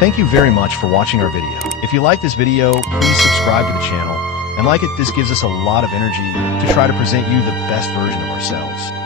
Thank you very much for watching our video. If you like this video, please subscribe to the channel and like it. This gives us a lot of energy to try to present you the best version of ourselves.